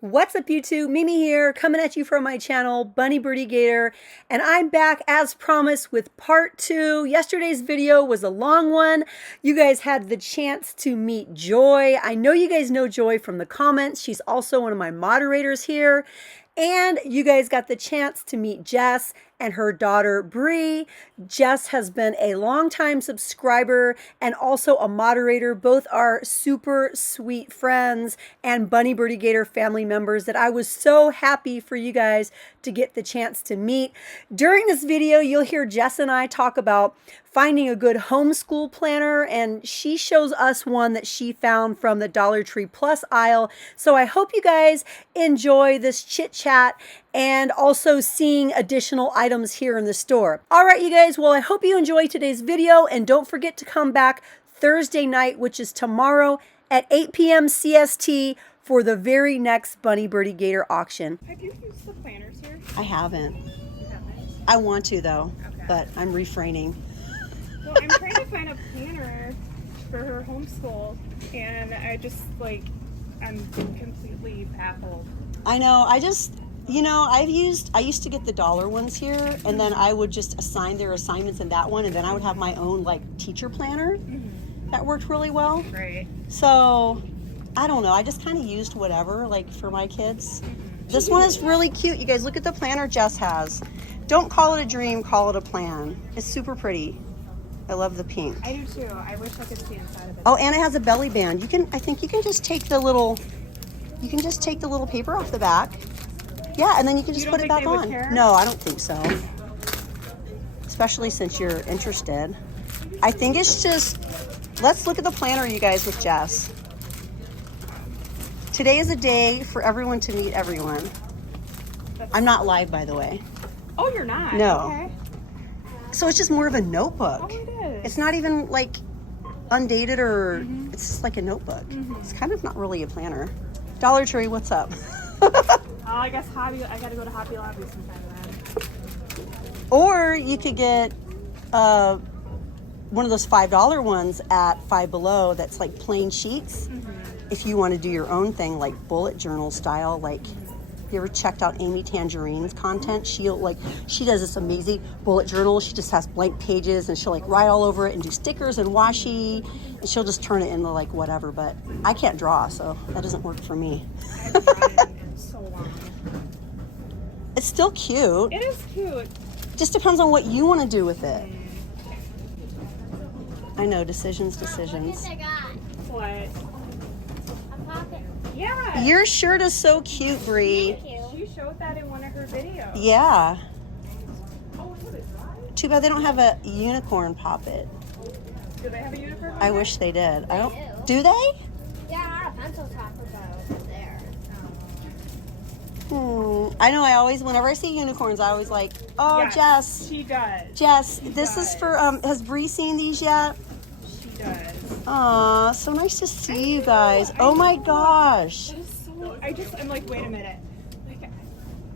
What's up YouTube? Mimi here, coming at you from my channel, Bunny Birdy Gator, and I'm back as promised with part 2. Yesterday's video was a long one. You guys had the chance to meet Joy. I know you guys know Joy from the comments. She's also one of my moderators here. And you guys got the chance to meet Jess and her daughter Bree. Jess has been a longtime subscriber and also a moderator. Both are super sweet friends and Bunny Birdy Gator family members that I was so happy for you guys to get the chance to meet. During this video, you'll hear Jess and I talk about finding a good homeschool planner, and she shows us one that she found from the Dollar Tree Plus aisle. So I hope you guys enjoy this chit chat and also seeing additional items here in the store. All right, you guys, well, I hope you enjoy today's video, and don't forget to come back Thursday night, which is tomorrow at 8 p.m. CST for the very next Bunny Birdy Gator auction. Have you used the planners here? I haven't. You haven't? I want to though, Okay. but I'm refraining. Well, I'm trying to find a planner for her homeschool, and I'm completely baffled. I know, I used to get the dollar ones here, and then I would just assign their assignments in that one, and then I would have my own like teacher planner. That worked really well. Right. So I don't know, I just kind of used whatever like for my kids. This one is really cute. You guys look at the planner Jess has. Don't call it a dream, call it a plan. It's super pretty. I love the pink. I do too. I wish I could see inside of it. Oh, and it has a belly band. I think you can just take the little paper off the back. Yeah, and then you can just put it back on. No, I don't think so. Especially since you're interested. I think it's just, let's look at the planner, you guys, with Jess. Today is a day for everyone to meet everyone. I'm not live, by the way. Oh, you're not? No. Okay. So it's just more of a notebook. Oh, it is. It's not even like undated or it's just like a notebook. It's kind of not really a planner. Dollar Tree, what's up? I guess I gotta go to Hobby Lobby sometime then. Or you could get one of those $5 ones at Five Below that's like plain sheets. If you want to do your own thing, like bullet journal style, like you ever checked out Amy Tangerine's content? She does this amazing bullet journal. She just has blank pages and she'll like write all over it and do stickers and washi, and she'll just turn it into like whatever. But I can't draw, so that doesn't work for me. I haven't tried in so long. It's still cute. It is cute. Just depends on what you want to do with it. I know, decisions. What? A pocket. Yeah. Your shirt is so cute, Bree. She showed that in one of her videos. Yeah. Oh, what is that? Too bad they don't have a unicorn poppet. Do they have a unicorn? I wish they did. I don't. do. Do they? Yeah, a pencil topper over there. I know. I always, whenever I see unicorns, I always like, oh, Yes, Jess. She does. Jess, She this is does. for. Has Bree seen these yet? She does. Aw, so nice to see you guys. Oh my gosh. That is so. I'm like, wait a minute. Like,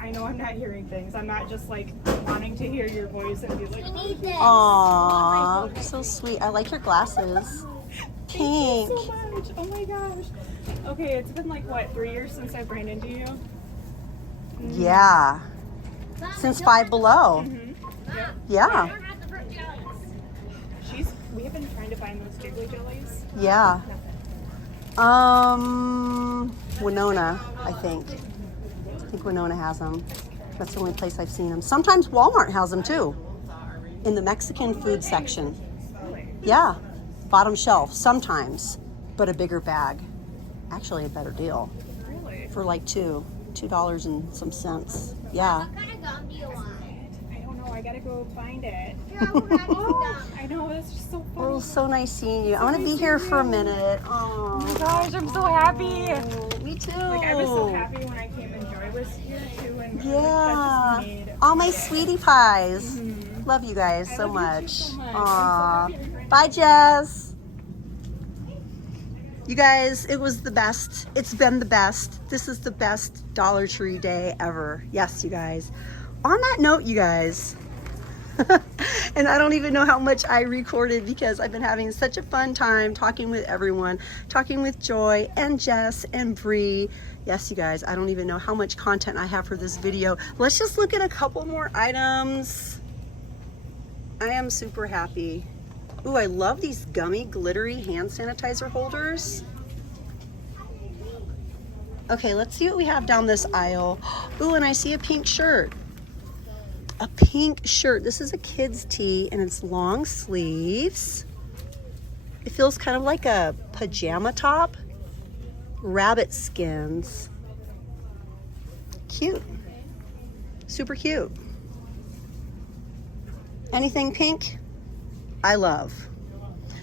I know I'm not hearing things. I'm not just like wanting to hear your voice and be like, We need this. Aw, so sweet. I like your glasses. thank Pink. you so much. Oh my gosh. Okay, it's been like what, 3 years since I've ran into you. Yeah. Since Five Below. Yeah. Yeah. We have been trying to find those jiggly jellies. Yeah. Nothing. Winona, I think. I think Winona has them. That's the only place I've seen them. Sometimes Walmart has them too. In the Mexican food section. Really? Yeah. Bottom shelf, sometimes. But a bigger bag. Actually a better deal. Really? For like $2 and some cents. Yeah. What kind of gum do you want? I don't know. I gotta go find it. Here, I'll grab you some gum. I know, that's just so Well, funny. so nice seeing you. I want to be here for a minute. Oh my Oh, gosh, I'm so happy. me too. Like, I was so happy when I came and Joy was here too. And Yeah. that just made All my sweetie pies. Love you guys I so love you much. so much. Aw. I'm so happy you're Bye, Jess. You guys, it was the best. It's been the best. This is the best Dollar Tree day ever. Yes, you guys. On that note, you guys. And I don't even know how much I recorded because I've been having such a fun time talking with everyone, talking with Joy and Jess and Bree. Yes, you guys, I don't even know how much content I have for this video. Let's just look at a couple more items. I am super happy. Ooh, I love these gummy, glittery hand sanitizer holders. Okay, let's see what we have down this aisle. Ooh, and I see a pink shirt. A pink shirt. This is a kid's tee and it's long sleeves. It feels kind of like a pajama top. Rabbit skins. Cute. Super cute. Anything pink, I love.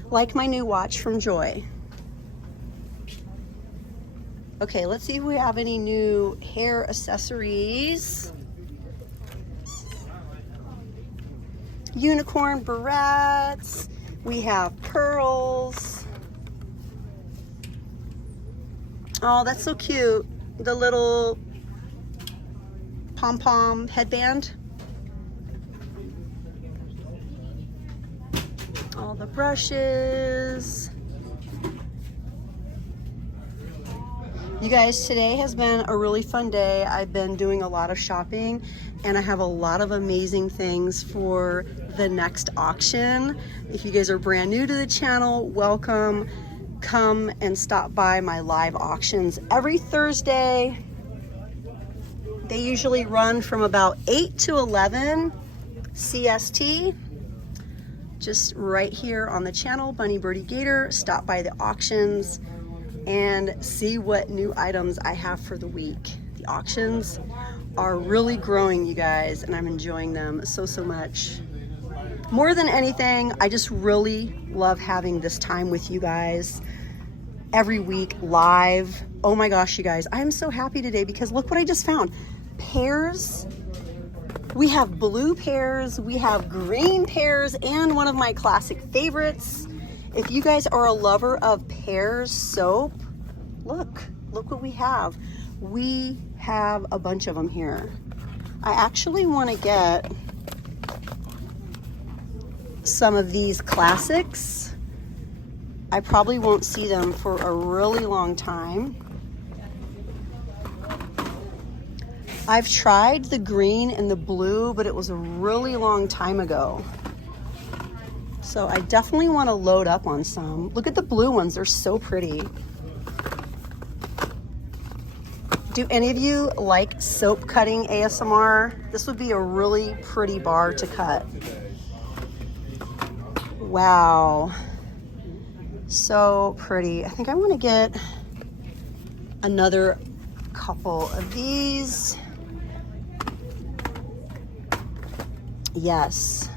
Like my new watch from Joy. Okay, let's see if we have any new hair accessories. Unicorn barrettes. We have pearls. Oh, that's so cute. The little pom-pom headband. All the brushes. You guys, today has been a really fun day. I've been doing a lot of shopping and I have a lot of amazing things for the next auction. If you guys are brand new to the channel, welcome. Come and stop by my live auctions every Thursday. They usually run from about 8 to 11 CST. Just right here on the channel, Bunny Birdy Gator. Stop by the auctions and see what new items I have for the week. The auctions are really growing, you guys, and I'm enjoying them so much. More than anything, I just really love having this time with you guys every week live. Oh my gosh, you guys, I'm so happy today because look what I just found. Pears. We have blue pears, we have green pears, and one of my classic favorites. If you guys are a lover of pears soap, look what we have. We have a bunch of them here. I actually want to get some of these classics. I probably won't see them for a really long time. I've tried the green and the blue, but it was a really long time ago. So I definitely want to load up on some. Look at the blue ones, they're so pretty. Do any of you like soap cutting ASMR? This would be a really pretty bar to cut. Wow. So pretty. I think I want to get another couple of these. Yes.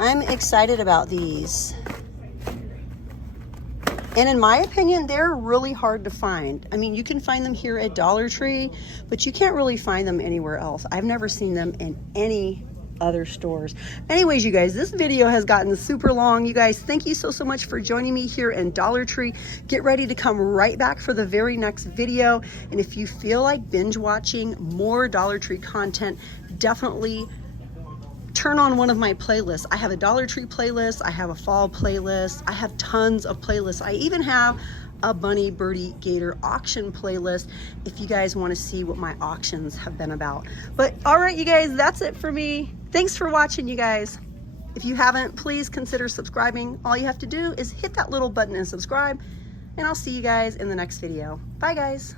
I'm excited about these. And in my opinion, they're really hard to find. I mean, you can find them here at Dollar Tree, but you can't really find them anywhere else. I've never seen them in any other stores. Anyways, you guys, this video has gotten super long. You guys, thank you so much for joining me here in Dollar Tree. Get ready to come right back for the very next video. And if you feel like binge watching more Dollar Tree content, definitely turn on one of my playlists. I have a Dollar Tree playlist, I have a fall playlist, I have tons of playlists. I even have a Bunny Birdy Gator auction playlist if you guys want to see what my auctions have been about. But all right, you guys, that's it for me. Thanks for watching, you guys. If you haven't, please consider subscribing. All you have to do is hit that little button and subscribe, and I'll see you guys in the next video. Bye, guys.